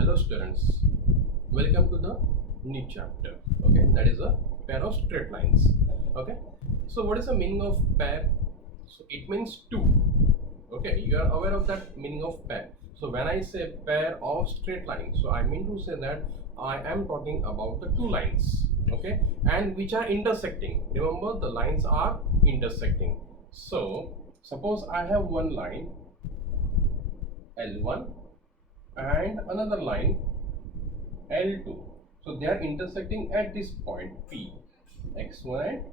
Hello students, welcome to the new chapter. Okay, that is a pair of straight lines. Okay, so what is the meaning of pair? So it means two. Okay, you are aware of that meaning of pair. So when I say pair of straight lines, so I mean to say that I am talking about the two lines. Okay, and which are intersecting. Remember, the lines are intersecting. So suppose I have one line L1 and another line L2. So they are intersecting at this point P, X1 and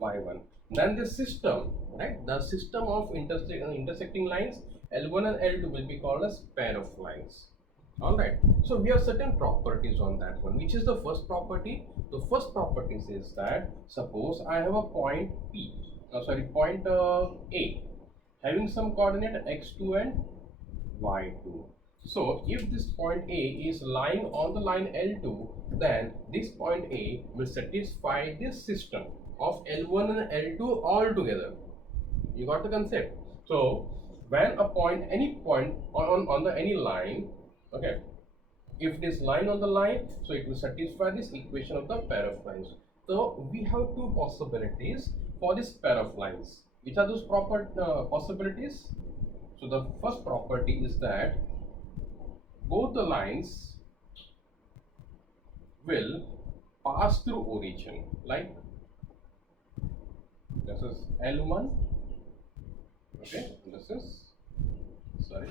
Y1. Then the system, right? The system of intersecting lines L1 and L2 will be called as pair of lines. Alright, so we have certain properties on that one. Which is the first property? The first property says that suppose I have a point point A having some coordinate x2 and y2. So if this point A is lying on the line L2, then this point A will satisfy this system of L1 and L2 all together. You got the concept? So when a point, any point on the any line, okay, if it is line on the line, so it will satisfy this equation of the pair of lines. So we have two possibilities for this pair of lines. Which are those possibilities? So the first property is that both the lines will pass through origin, like this is L1, okay, this is, sorry,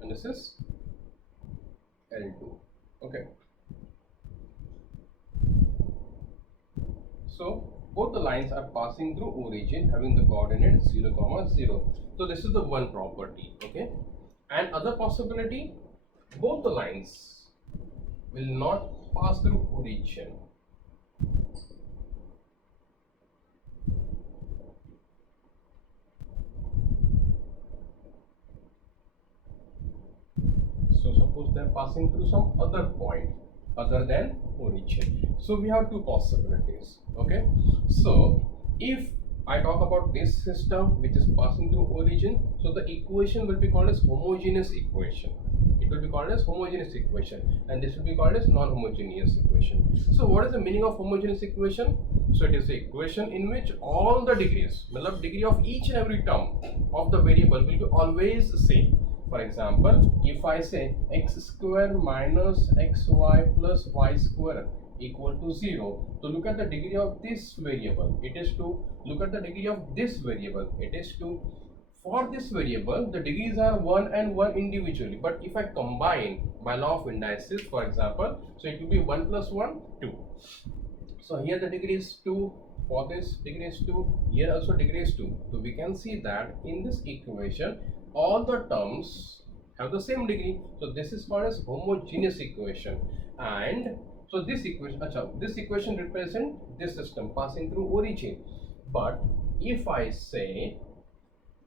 and this is L2, okay. So both the lines are passing through origin having the coordinate 0, 0. So this is the one property, okay. And other possibility, both the lines will not pass through origin. So suppose they are passing through some other point other than origin. So we have two possibilities, okay. So if I talk about this system which is passing through origin, so the equation will be called as homogeneous equation. It will be called as homogeneous equation, and this will be called as non-homogeneous equation. So what is the meaning of homogeneous equation? So it is the equation in which all the degrees, degree of each and every term of the variable will be always the same. For example, if I say x square minus xy plus y square equal to 0, so look at the degree of this variable, it is 2. Look at the degree of this variable, it is 2. For this variable, the degrees are 1 and 1 individually, but if I combine by law of indices, for example, so it will be 1 plus 1, 2. So here the degree is 2, for this degree is 2, here also degree is 2. So we can see that in this equation, all the terms have the same degree. So this is called as homogeneous equation. And so this equation represents this system passing through origin. But if I say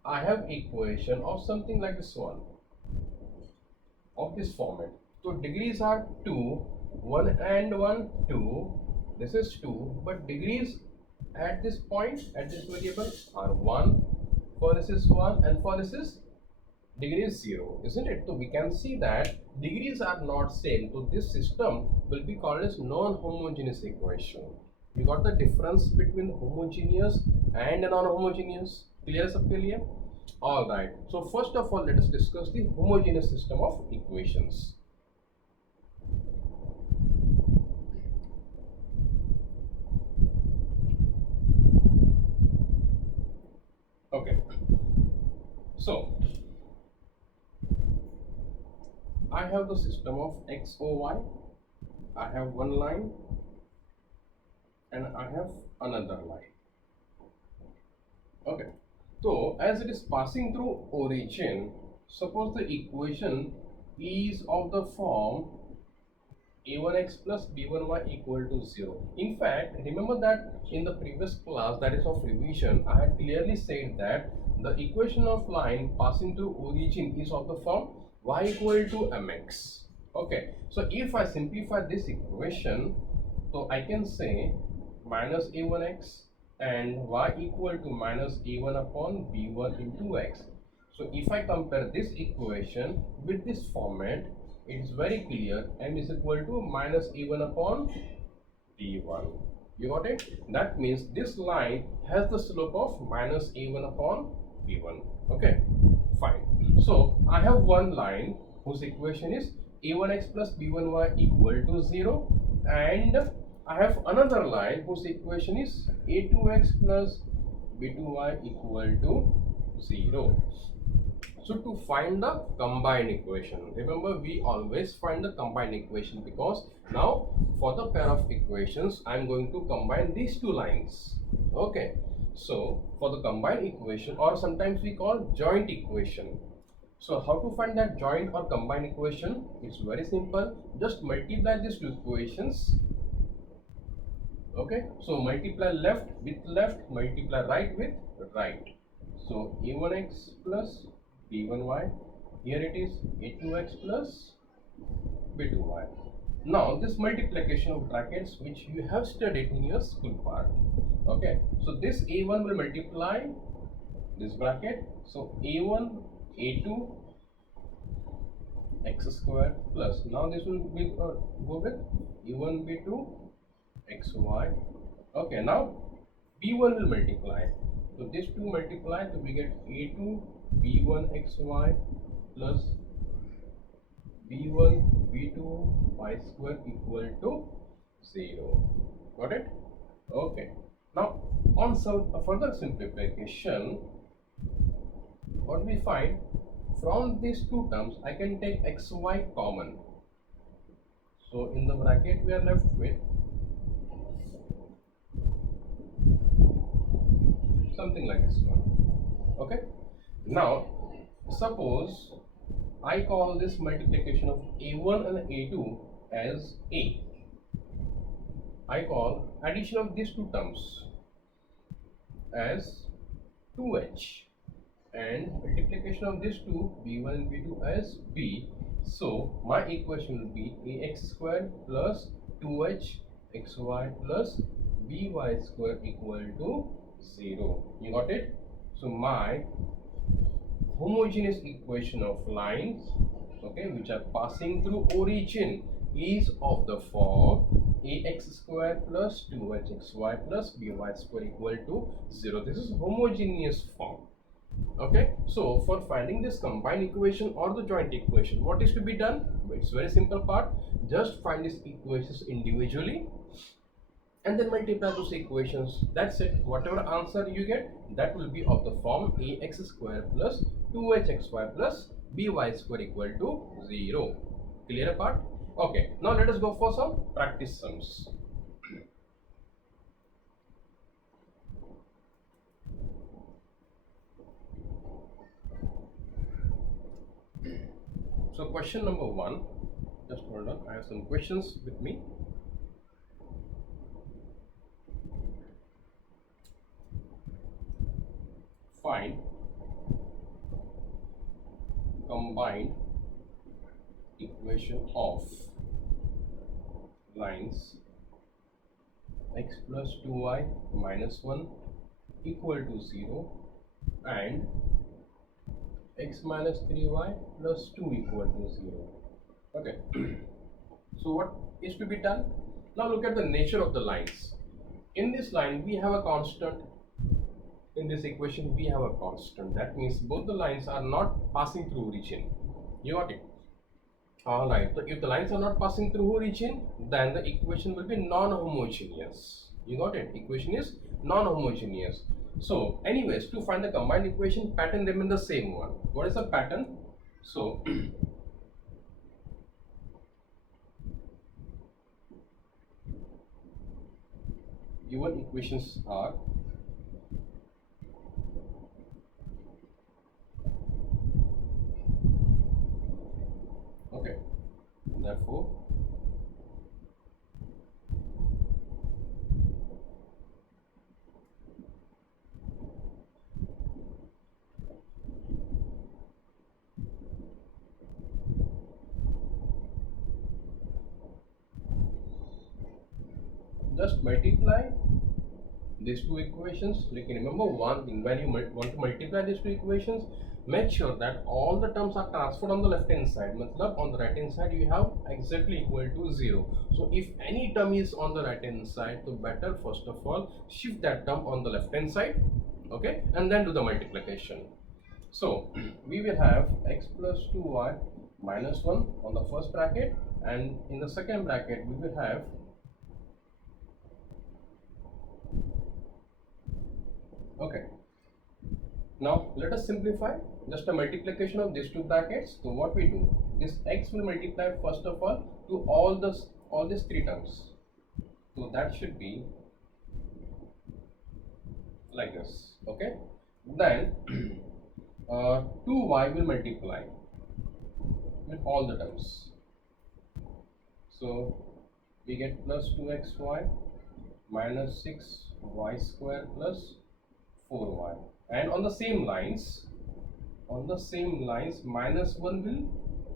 I have equation of something like this one, of this format, so degrees are 2, 1 and 1, 2, this is 2, but degrees at this point, at this variable are 1, for this is 1, and for this is degree is 0, isn't it? So we can see that degrees are not same, so this system will be called as non-homogeneous equation. You got the difference between homogeneous and non-homogeneous? Clear, clear? Alright, so first of all let us discuss the homogeneous system of equations. Okay, so I have the system of x, o, y. I have one line and I have another line. Okay, so as it is passing through origin, suppose the equation is of the form a1x plus b1y equal to 0. In fact, remember that in the previous class, that is of revision, I had clearly said that the equation of line passing through origin is of the form y equal to mx. Okay, so if I simplify this equation, So I can say minus a1x and y equal to minus a1 upon b1 into x. So if I compare this equation with this format, it is very clear m is equal to minus a1 upon b1. You got it? That means this line has the slope of minus a1 upon b1. Okay, fine. So I have one line whose equation is a1x plus b1y equal to 0, and I have another line whose equation is a2x plus b2y equal to 0. So to find the combined equation, remember we always find the combined equation, because now for the pair of equations I am going to combine these two lines. Okay, so for the combined equation, or sometimes we call joint equation. So how to find that joint or combined equation? It's very simple. Just multiply these two equations. Okay, so multiply left with left, multiply right with right. So a1x plus b1y, here it is a2x plus b2y. Now this multiplication of brackets which you have studied in your school part. Okay, so this a1 will multiply this bracket, so a1 a2 x square plus, now this will be go with a1 b2 xy. Okay, now b1 will multiply, so these two multiply, so we get a2 b1 xy plus b1 b2 y square equal to 0. Got it? Okay, now on some further simplification, what we find, from these two terms I can take xy common, so in the bracket we are left with something like this one. Okay, now suppose I call this multiplication of a1 and a2 as a. I call addition of these two terms as 2h, and multiplication of these two b1 and b2 as b. So my equation will be ax square plus 2h xy plus by square equal to 0. You got it? So my homogeneous equation of lines, okay, which are passing through origin, is of the form ax square plus 2hxy plus by square equal to 0. This is homogeneous form. Okay, so for finding this combined equation or the joint equation, what is to be done? It's very simple part. Just find these equations individually and then multiply those equations. That's it. Whatever answer you get, that will be of the form ax square plus 2hxy plus by square equal to 0. Clear part? Okay, now let us go for some practice sums. So question number 1, just hold on, I have some questions with me. Find combined equation of lines x plus 2y minus 1 equal to 0 and x minus 3y plus 2 equal to 0. Okay, so what is to be done? Now look at the nature of the lines. In this line we have a constant, in this equation we have a constant. That means both the lines are not passing through origin. You got it? Alright, so if the lines are not passing through origin, then the equation will be non-homogeneous. You got it? Equation is non-homogeneous. So anyways, to find the combined equation, pattern remain the same one. What is the pattern? So given equations are okay, therefore just multiply these two equations. You can remember one thing, when you want to multiply these two equations, make sure that all the terms are transferred on the left hand side. Matlab on the right hand side you have exactly equal to 0. So if any term is on the right hand side, so better first of all shift that term on the left hand side, okay, and then do the multiplication. So we will have x plus 2y minus 1 on the first bracket, and in the second bracket we will have okay. Now let us simplify just a multiplication of these two brackets. So what we do, this x will multiply first of all to all these three terms. So that should be like this, okay. Then 2y will multiply with all the terms. So we get plus 2xy minus 6y square plus 4y, and on the same lines minus 1 will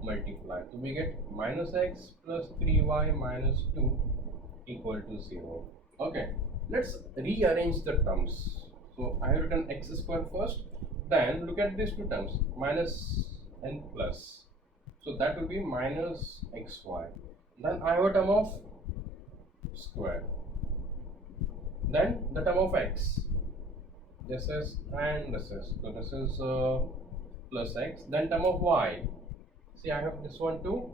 multiply, so we get minus x plus 3y minus 2 equal to 0. Okay, let's rearrange the terms. So I have written x square first, then look at these two terms, minus and plus, so that will be minus xy. Then I have a term of square, then the term of x, this is and this is, so this is plus x, then term of y, see I have this one too,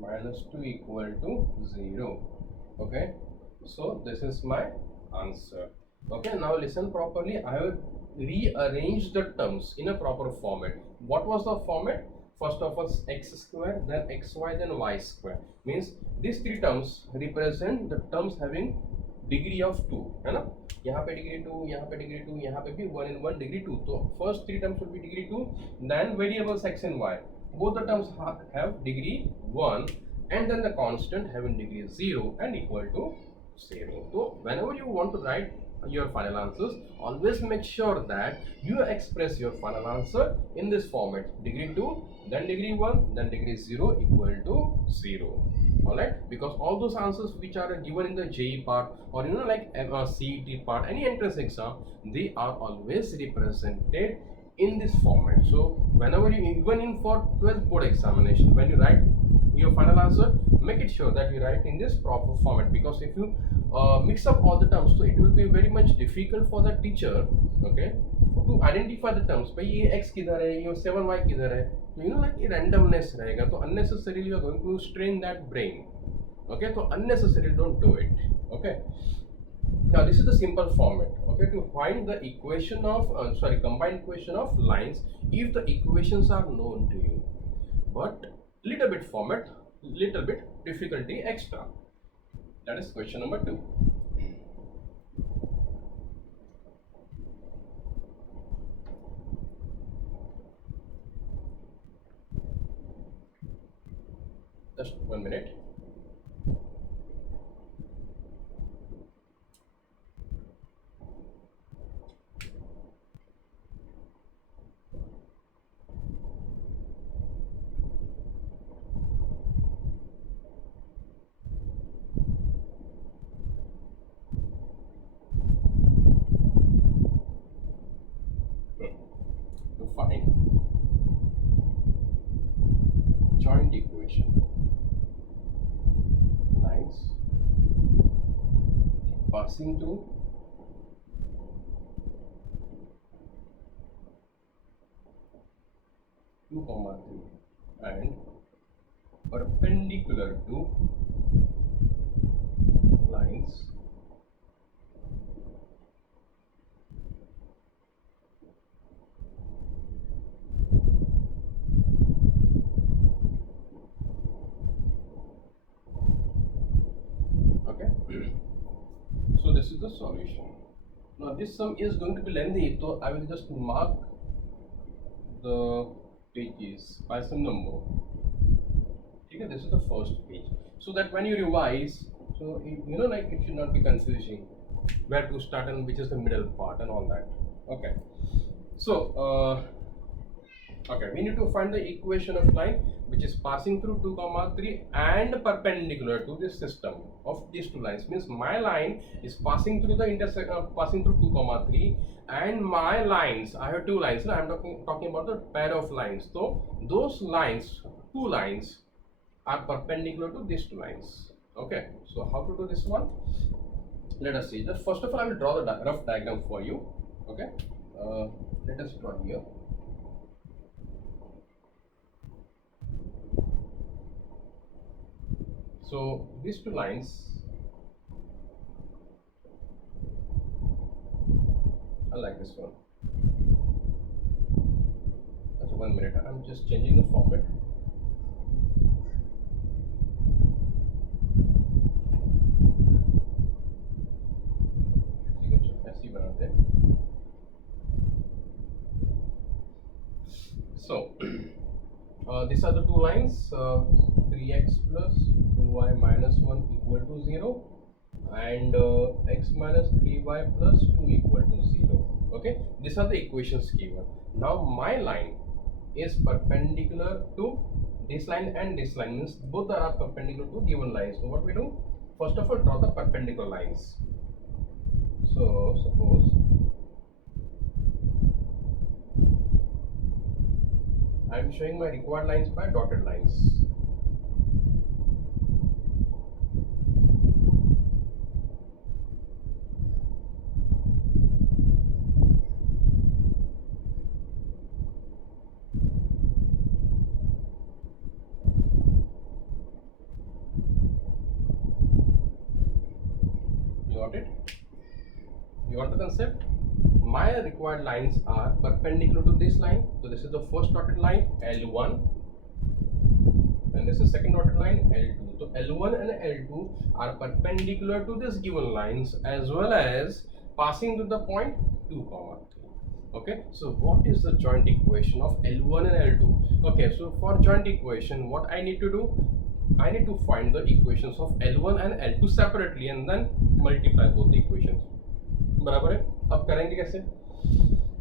minus 2 equal to 0. Okay, so this is my answer. Okay, now listen properly. I have rearranged the terms in a proper format. What was the format? First of all x square, then xy, then y square. Means these three terms represent the terms having degree of 2, है ना. यहाँ पे degree 2, यहाँ पे degree 2, यहाँ पे भी 1 and 1 degree 2. So first three terms will be degree 2. Then variables x and y, both the terms have degree 1, and then the constant having degree 0 and equal to 0. So whenever you want to write your final answers, always make sure that you express your final answer in this format: degree 2, then degree 1, then degree 0 equal to 0. Alright, because all those answers which are given in the JEE part, or like CET part, any entrance exam, they are always represented in this format. So whenever you, even in for 12th board examination, when you write your final answer, make it sure that you write in this proper format, because if you mix up all the terms, so it will be very much difficult for the teacher, okay, to identify the terms. भाई ये x किधर है, ये 7y किधर है, तो like ये randomness रहेगा, तो unnecessarily you are going to strain that brain. Okay, so unnecessarily don't do it. Okay, now this is the simple format. Okay, to find the equation of combined equation of lines if the equations are known to you, but little bit format, little bit difficulty extra. That is question number 2. Just 1 minute. To find joint equation, lines passing to two comma 3 and perpendicular to lines So this is the solution. Now this sum is going to be lengthy, so I will just mark the pages by some number. Okay, this is the first page, so that when you revise, so like it should not be confusing where to start and which is the middle part and all that. Okay, so Okay, we need to find the equation of line which is passing through 2 comma 3 and perpendicular to this system of these two lines. Means my line is passing through the passing through 2 comma 3, and my lines, I have two lines. I am talking about the pair of lines. So those lines, two lines, are perpendicular to these two lines. Okay, so how to do this one? Let us see. Just first of all, I will draw the rough diagram for you. Okay, let us draw here. So these two lines are like this one. Okay, 1 minute. I'm just changing the format. So these are the two lines, 3x plus 2y minus 1 equal to 0, and x minus 3y plus 2 equal to 0. Okay, these are the equations given. Now my line is perpendicular to this line and this line, means both are perpendicular to given lines. So what we do? First of all, draw the perpendicular lines. So suppose I am showing my required lines by dotted lines. You got it? You got the concept? My required lines are perpendicular to this line. So this is the first dotted line, L1, and this is second dotted line, L2. So L1 and L2 are perpendicular to this given lines as well as passing to the point 2 comma 3. Okay, so what is the joint equation of L1 and L2? Okay, so for joint equation, what I need to do? I need to find the equations of L1 and L2 separately and then multiply both the equations. बराबर है? अब करेंगे कैसे?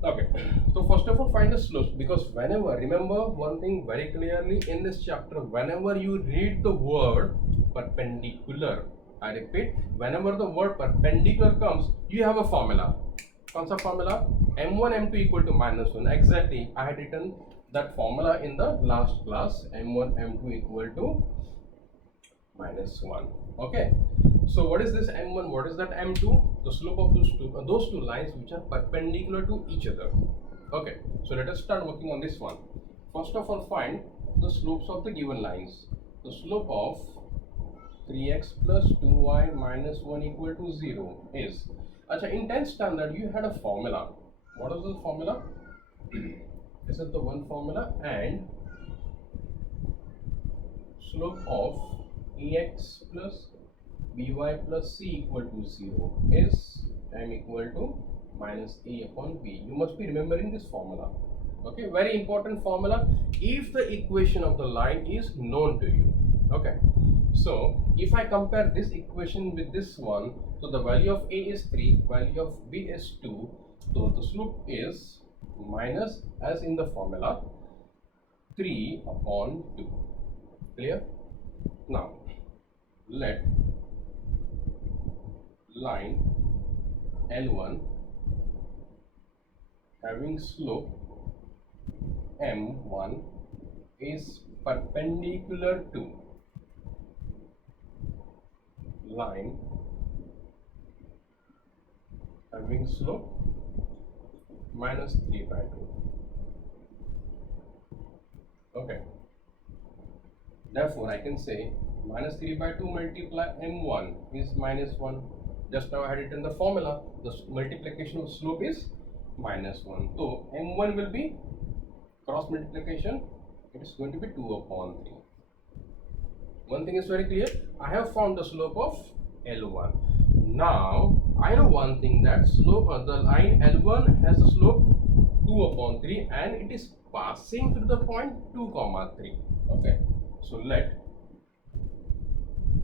Okay, so first of all, find the slopes, because whenever, remember one thing very clearly in this chapter, whenever you read the word perpendicular, I repeat, whenever the word perpendicular comes, you have a formula. कौन सा formula? m1 m2 equal to minus 1. Exactly, I had written that formula in the last class. m1 m2 equal to minus 1. Okay, so what is this m1? What is that m2? The slope of those two lines which are perpendicular to each other. Okay, so let us start working on this one. First of all, find the slopes of the given lines. The slope of 3x plus 2y minus 1 equal to 0 is, in 10th standard you had a formula. What is the formula? This is the one formula, and slope of ax plus by plus c equal to 0 is m equal to minus a upon b. You must be remembering this formula. Okay, very important formula if the equation of the line is known to you. Okay, so if I compare this equation with this one, so the value of a is 3, value of b is 2, so the slope is minus, as in the formula, 3 upon 2. Clear? Now let line L1 having slope m1 is perpendicular to line having slope minus 3 by 2. Okay, therefore I can say minus 3 by 2 multiply m1 is minus 1. Just now I had it in the formula, the multiplication of slope is minus 1. So m1 will be cross multiplication, it is going to be 2 upon 3. One thing is very clear, I have found the slope of L1. Now I know one thing, that slope of the line L1 has a slope 2 upon 3 and it is passing through the point 2 comma 3. Okay, so let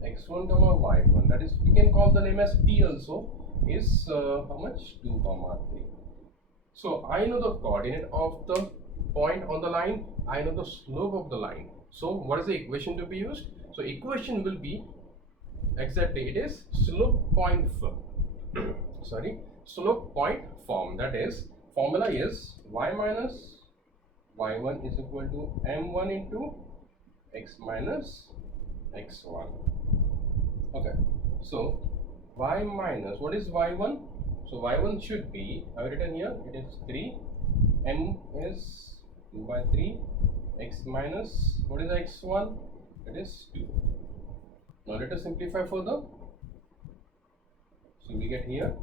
x1 comma y1, that is, we can call the name as p also, is how much? 2 comma 3. So I know the coordinate of the point on the line, I know the slope of the line. So what is the equation to be used? So equation will be exactly, it is slope point form. Sorry, slope point form. That is, formula is y minus y1 is equal to m1 into x minus x1. Okay, so y minus, what is y1? So y1 should be, I have written here, it is 3, m is 2 by 3, x minus, what is x1? It is 2. Now let us simplify further. So we get here,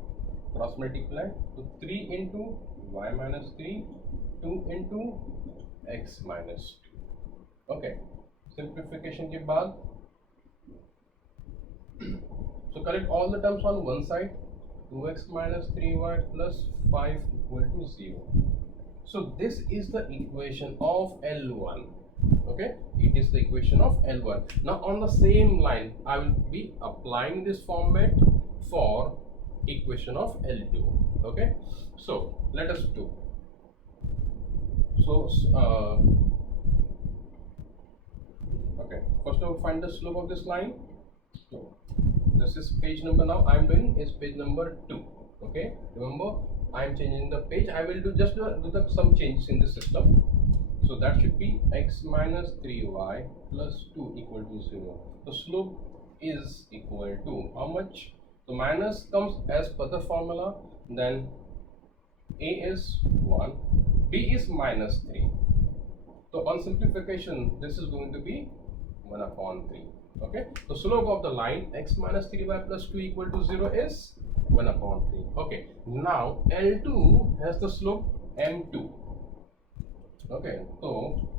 cross multiply, so 3 into y minus 3, 2 into x minus 2. Okay, simplification के बाद, so collect all the terms on one side, 2x minus 3y plus 5 equal to 0. So this is the equation of L1. Okay, it is the equation of L1. Now on the same line, I will be applying this format for equation of L2. Okay, so let us do. So okay, first of all, find the slope of this line. So this is page number, now I am doing is page number 2. Okay, remember I am changing the page. I will do just some changes in the system. So that should be x minus 3y plus 2 equal to 0. The slope is equal to how much? The minus comes as per the formula. Then a is 1, b is minus 3. So on simplification, this is going to be 1 upon 3. Okay, the slope of the line x minus 3y plus 2 equal to 0 is 1 upon 3. Okay, now L2 has the slope m2. Okay, so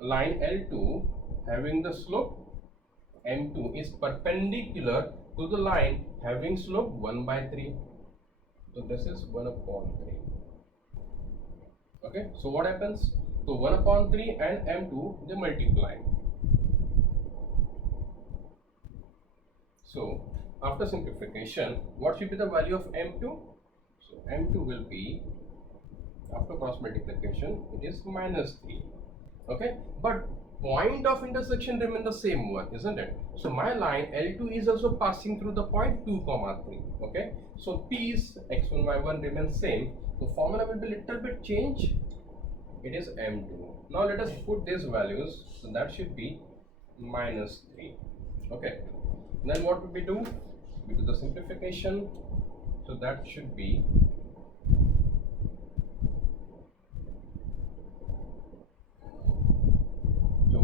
line L2 having the slope m2 is perpendicular to the line having slope 1 by 3. So this is 1 upon 3. Okay, so what happens? So 1 upon 3 and m2, they multiply. So after simplification, what should be the value of m2? So m2 will be, after cross multiplication, it is minus 3. Okay, but point of intersection remain the same one, isn't it? So my line L2 is also passing through the point 2 comma 3. Okay, so P's x1 y1 remains same. The formula will be little bit change. It is m2. Now let us put these values. So that should be minus 3. Okay, then what will we do? We do the simplification. So that should be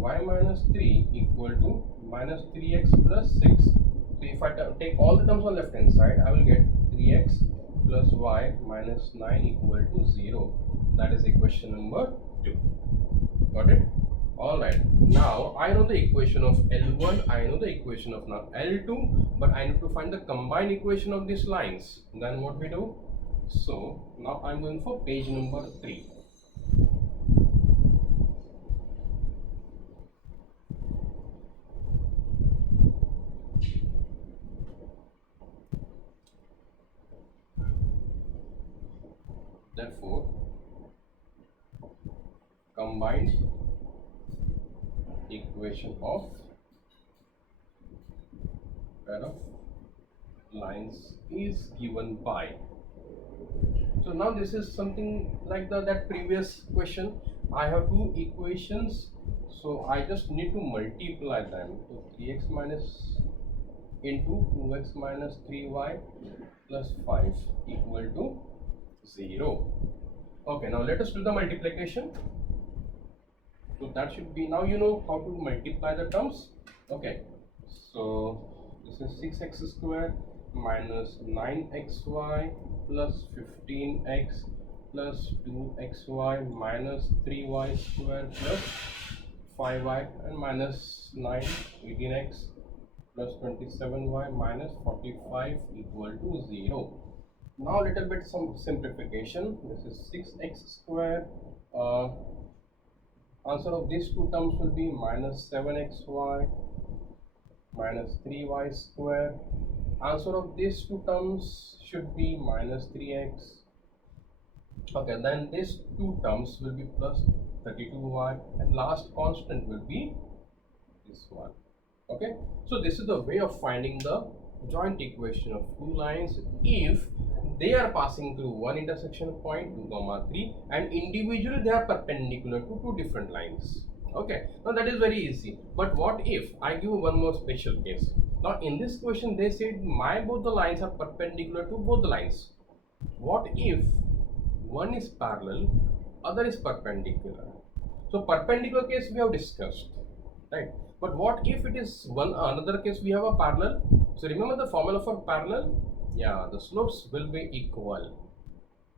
y minus 3 equal to minus 3x plus 6. So if I take all the terms on left hand side, I will get 3x plus y minus 9 equal to 0. That is equation number 2. Got it? Alright, now I know the equation of L1, I know the equation of now L2, but I need to find the combined equation of these lines. Then what we do? So now I'm going for page number 3. Therefore, combined equation of pair of lines is given by. So now this is something like that previous question. I have two equations, so I just need to multiply them. So 3x minus into 2x minus 3y plus 5 equal to 0. Okay, now let us do the multiplication. So that should be, now you know how to multiply the terms. Okay, so this is 6x square minus 9xy plus 15x plus 2xy minus 3y square plus 5y and minus 9, 18x plus 27y minus 45 equal to 0. Now little bit some simplification. This is 6x square. Answer of these two terms will be minus 7xy minus 3y square. Answer of these two terms should be minus 3x Okay, then these two terms will be plus 32y, and last constant will be this one. Okay, so this is the way of finding the joint equation of two lines if they are passing through one intersection point 2 comma 3 and individually they are perpendicular to two different lines. Okay, now that is very easy. But what if I give one more special case? Now in this question they said my both the lines are perpendicular to both the lines. What if one is parallel, other is perpendicular? So perpendicular case we have discussed, right? But what if it is one another case we have a parallel? So remember the formula for parallel? Yeah, the slopes will be equal,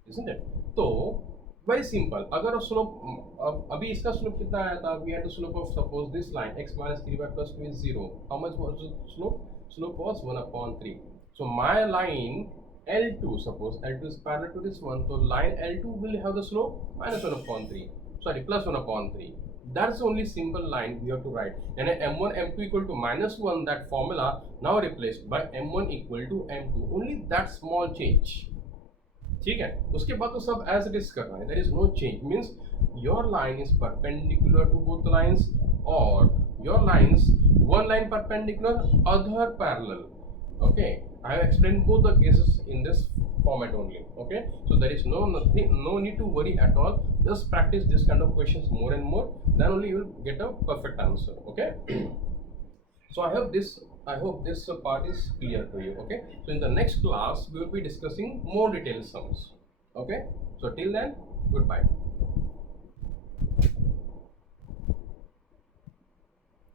isn't it? So very simple. अगर slope अभी इसका slope कितना आया था? We had the slope of suppose this line x minus 3y plus 2 is 0. How much was the slope? Slope was 1 upon 3. So my line L2, suppose L2 is parallel to this one, so line L2 will have the slope minus 1 upon 3. Sorry, plus 1 upon 3. That's the only simple line we have to write. And m1 m2 equal to minus 1, that formula now replaced by m1 equal to m2. Only that small change. ठीक है, उसके बाद तो सब as it is कर रहा है. There is no change. Means your line is perpendicular to both lines, or your lines, one line perpendicular, other parallel. Okay, I have explained both the cases in this format only. Okay, so there is no need to worry at all. Just practice this kind of questions more and more, then only you will get a perfect answer. Okay. So I hope this part is clear to you. Okay, so in the next class we will be discussing more detailed sums. Okay, so till then, goodbye.